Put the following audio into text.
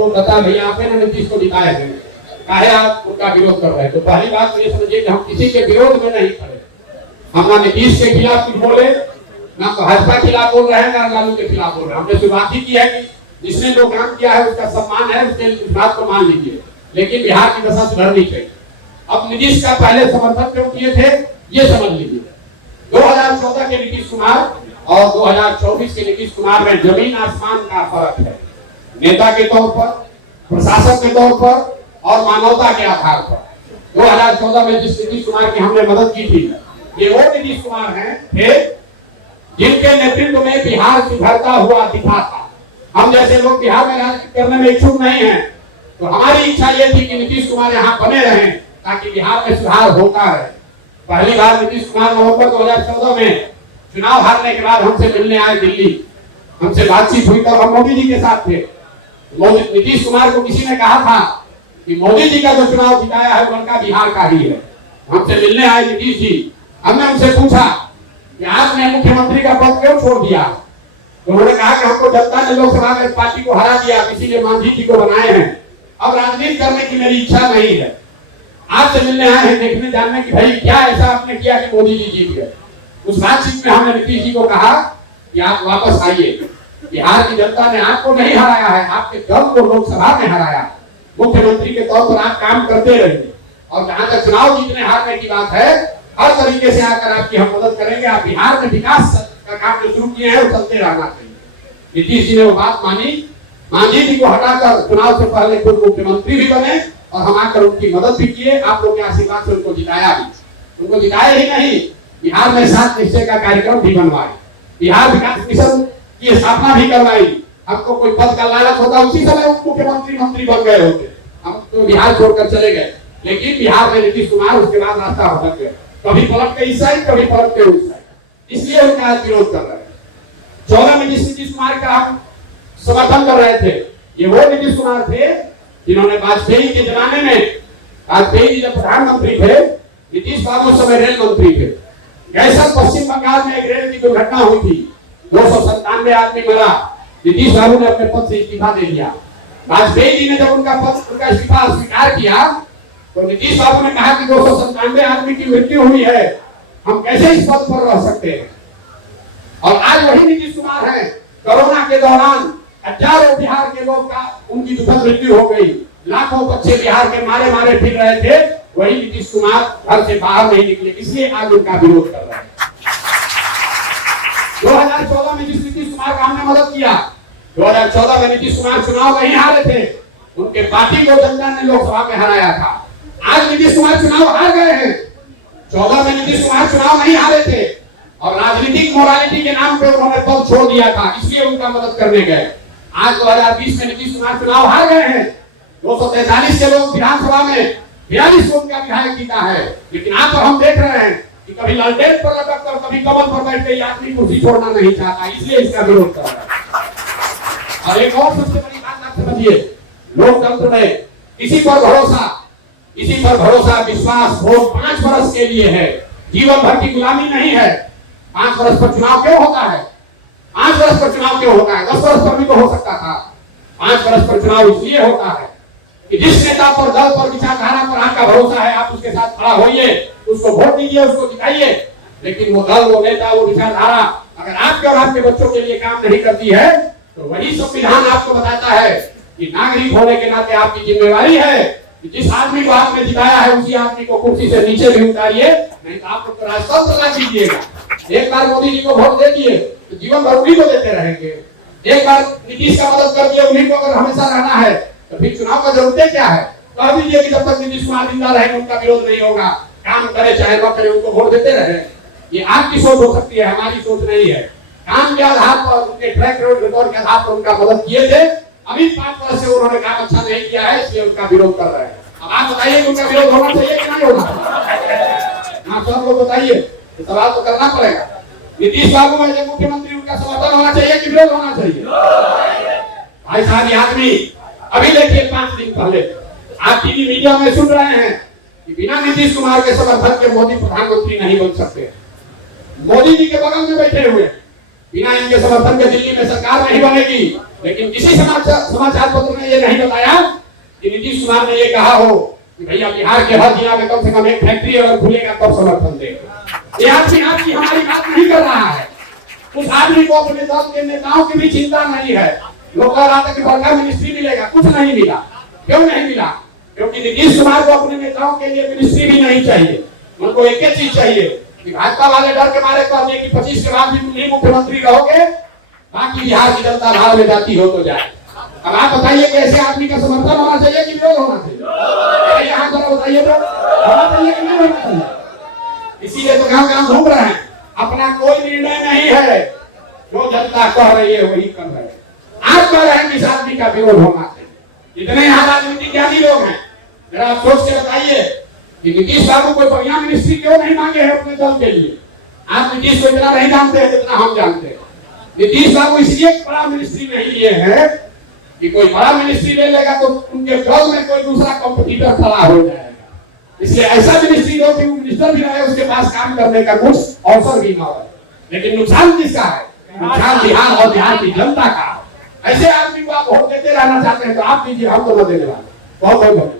वो बता भैया आपने ना नीतीश को जिताया है, काहे आप उनका विरोध कर रहे हैं। तो पहली बात तो ये समझिए कि हम किसी के विरोध में नहीं खड़े, हम ना नीतीश के खिलाफ कुछ बोले, ना भाजपा के खिलाफ बोल रहे हैं, ना लालू के खिलाफ बोल रहे हैं। हमने शुरुआत ही की है कि जिसने जो काम किया है उसका सम्मान है, उसके इस बात को मान लीजिए, लेकिन बिहार की दशा सुधरनी चाहिए। अब नीतीश का पहले समर्थन क्यों किए थे ये समझ लीजिए। 2014 के नीतीश कुमार और 2024 के नीतीश कुमार में जमीन आसमान का फर्क है, नेता के तौर पर, प्रशासन के तौर पर और मानवता के आधार पर। 2014 में जिस नीतीश कुमार की हमने मदद की थी, ये वो नीतीश कुमार हैं थे जिनके नेतृत्व में बिहार सुधरता हुआ दिखा था। हम जैसे लोग बिहार में राजनीति करने में इच्छुक नहीं हैं, तो हमारी इच्छा ये थी कि नीतीश कुमार यहाँ बने रहें ताकि बिहार में सुधार होता रहे। पहली बार नीतीश कुमार नवंबर 2014 में चुनाव हारने के बाद हमसे मिलने आए दिल्ली, हमसे बातचीत हुई, तब हम मोदी जी के साथ थे। नीतीश कुमार को किसी ने कहा था कि मोदी जी का जो चुनाव जिताया है वो लड़का बिहार का ही है। हमसे मिलने आए नीतीश जी, हमने उनसे पूछा कि आपने मुख्यमंत्री का पद क्यों छोड़ दिया, तो उन्होंने कहा कि हमको जनता ने लोकसभा में पार्टी को हरा दिया, इसीलिए मांझी जी को बनाए हैं, अब राजनीति करने की मेरी इच्छा नहीं है। आपसे मिलने आए हैं देखने जानने की भाई क्या ऐसा आपने किया कि मोदी जी जीत गए। उस बातचीत में हमने नीतीश जी को कहा कि आप वापस आइए, बिहार की जनता ने आपको नहीं हराया है, आपके दल को लोकसभा में हराया। मुख्यमंत्री के तौर पर आप काम करते रहिए, और जहां तक चुनाव जीतने हारने की बात है, हर तरीके से आकर आपकी हम मदद करेंगे। आप बिहार में विकास का काम जो शुरू किए हैं वो चलते रहना चाहिए। नीतीश जी ने वो बात मानी, मांझी जी को हटाकर चुनाव से पहले खुद मुख्यमंत्री भी बने और हम आकर उनकी मदद भी किए। आप लोग के आशीर्वाद से उनको जिताया भी। उनको जिताया ही नहीं, बिहार में 7 निश्चय का कार्यक्रम भी बनवाए, बिहार विकास मिशन की स्थापना भी करवाई। हमको कोई पद का लालच होता उसी समय मुख्यमंत्री मंत्री बन गए होते, हम तो बिहार छोड़कर चले गए। लेकिन बिहार में नीतीश कुमार उसके बाद रास्ता भटक गए, कभी पलट के इस साइड, कभी पलट के उस साइड, इसलिए उनका विरोध कर रहे हैं। 14 में जिस नीतीश कुमार का हम समर्थन कर रहे थे, ये वो नीतीश कुमार थे जिन्होंने वाजपेयी के जमाने में, वाजपेयी जी जब प्रधानमंत्री थे, नीतीश बाबू उस समय रेल मंत्री थे। कैसर पश्चिम बंगाल में एक रेल की दुर्घटना हुई थी, 297 आदमी मरा, नीतीश बाबू ने अपने पद से इस्तीफा दे दिया। वाजपेयी जी ने जब उनका इस्तीफा स्वीकार किया तो नीतीश बाबू ने कहा कि 297 आदमी की मृत्यु हुई है, हम कैसे इस पद पर रह सकते हैं। और आज वही नीतीश कुमार है, कोरोना के दौरान हजारों बिहार के लोग का उनकी दुखद मृत्यु हो गई, लाखों बच्चे बिहार के मारे मारे फिर रहे थे, वही नीतीश कुमार घर से बाहर नहीं निकले, इसलिए आज उनका विरोध कर रहे हैं। 2014 में जिस नीतीश कुमार का हमने मदद किया, 2014 में नीतीश कुमार चुनाव नहीं हारे थे, उनके पार्टी को जनता ने लोकसभा में हराया था। आज नीतीश कुमार चुनाव हार गए हैं, 14 में नीतीश कुमार चुनाव नहीं हारे थे और राजनीतिक मोरालिटी के नाम पे उन्होंने पद छोड़ दिया था, इसलिए उनका मदद करने गए। आज 2020 में नीतीश कुमार चुनाव हार गए हैं, 243 के लोग विधानसभा में 42 उनका विधायक जीता है, लेकिन आप हम देख रहे हैं कि कभी लालटेन पर लटक कर कभी कमल पर बैठ के आदमी कुर्सी छोड़ना नहीं चाहता, इसलिए इसका विरोध कर रहा है। और एक और सबसे बड़ी बात आप समझिए, लोकतंत्र में इसी पर भरोसा विश्वास वोट 5 वर्ष के लिए है, जीवन भर की गुलामी नहीं है। 5 वर्ष पर चुनाव क्यों होता है? 5 वर्ष पर चुनाव क्यों होता है? 10 वर्ष पर भी तो हो सकता था। 5 वर्ष पर चुनाव इसलिए होता है कि जिस नेता पर, दल पर, विचारधारा पर आपका भरोसा है, आप उसके साथ खड़ा होइए, उसको वोट दीजिए, उसको जिताइए। लेकिन वो दल, वो नेता, वो विचारधारा अगर आपके और आपके बच्चों के लिए काम नहीं करती है, तो वही संविधान आपको बताता है कि नागरिक होने के नाते आपकी जिम्मेवारी है कि जिस आदमी को आपने जिताया है उसी आदमी को कुर्सी से नीचे भी उतारिए, नहीं तो आप लोग राजतंत्र ला दीजिएगा। एक बार मोदी जी को वोट दे दिए तो जीवन भर उन्हीं को देते रहेंगे। एक बार नीतीश का मदद कर दिया, उन्हीं को अगर हमेशा रहना है तो फिर चुनाव का जरूरत क्या है? कह दीजिए कि जब तक नीतीश कुमार जिंदा रहेंगे उनका विरोध नहीं होगा, काम करे चाहे न करे उनको वोट देते रहे। ये आपकी सोच हो सकती है, हमारी सोच नहीं है। काम के आधार पर, उनके ट्रैक रिकॉर्ड के आधार पर उनका मदद किए थे, अभी 5 वर्ष से उन्होंने काम अच्छा नहीं किया है, इसलिए उनका विरोध कर रहे हैं। अब आप बताइए कि उनका विरोध होना चाहिए कि नहीं होना चाहिए? आप सब लोग बताइए, सवाल तो करना पड़ेगा। नीतीश बाबू है मुख्यमंत्री, उनका समर्थन होना चाहिए कि विरोध होना चाहिए? भाई साहब, ये आदमी अभी देखिए 5 दिन पहले आप टीवी मीडिया में सुन रहे हैं कि बिना नीतीश कुमार के समर्थन के मोदी प्रधानमंत्री नहीं बन सकते। मोदी जी के बगल में बैठे हुए बिना इनके समर्थन के दिल्ली में सरकार नहीं बनेगी। लेकिन किसी समाचार पत्र ने ये नहीं बताया कि नीतीश कुमार ने ये कहा हो कि भैया बिहार के हर जिला में कम से कम एक फैक्ट्री अगर खुलेगा तब समर्थन देगा। ये आदमी आपकी हमारी बात नहीं कर रहा है। उस आदमी को अपने दल के नेताओं की भी चिंता नहीं है। लोग कह रहा था कि बड़का मिनिस्ट्री मिलेगा, कुछ नहीं मिला। क्यों नहीं मिला? क्योंकि नीतीश कुमार को अपने नेताओं के लिए मिनिस्ट्री भी नहीं चाहिए। उनको एक ही चीज चाहिए कि भाजपा वाले डर के मारे कहते हैं कि 25 के बाद भी तुम ही मुख्यमंत्री रहोगे, बाकी बिहार की जनता भाड़ में जाती हो तो जाए। अब आप बताइए कि ऐसे आदमी का समर्थन होना चाहिए कि विरोध होना चाहिए? यहाँ जरा बताइए तो, होना चाहिए कि नहीं होना चाहिए? इसीलिए तो गाँव घूम रहे हैं। अपना कोई निर्णय नहीं है, जो जनता कह रही है वही कर रहे हैं। आप कह रहे हैं कि इस आदमी का विरोध होना चाहिए। जितने यहाँ राजनीतिक ज्ञानी लोग हैं, जरा आप सोच के बताइए कि नीतीश बाबू कोई बढ़िया मिनिस्ट्री क्यों नहीं मांगे हैं अपने दल के लिए? आप नीतीश को इतना नहीं जानते हैं जितना हम जानते हैं। नीतीश बाबू इसलिए बड़ा मिनिस्ट्री नहीं लिए हैं कि कोई बड़ा मिनिस्ट्री ले लेगा तो उनके दल में कोई दूसरा कॉम्पिटिटर खड़ा हो जाएगा। इसलिए ऐसा मिनिस्ट्री दो कि मिनिस्टर भी रहे, उसके पास काम करने का कुछ अवसर भी न हो। लेकिन नुकसान किसका है? नुकसान बिहार और बिहार की जनता का। ऐसे आदमी को आप वोट देते रहना चाहते हैं तो आप दीजिए, हम तो न देने वाले। बहुत बहुत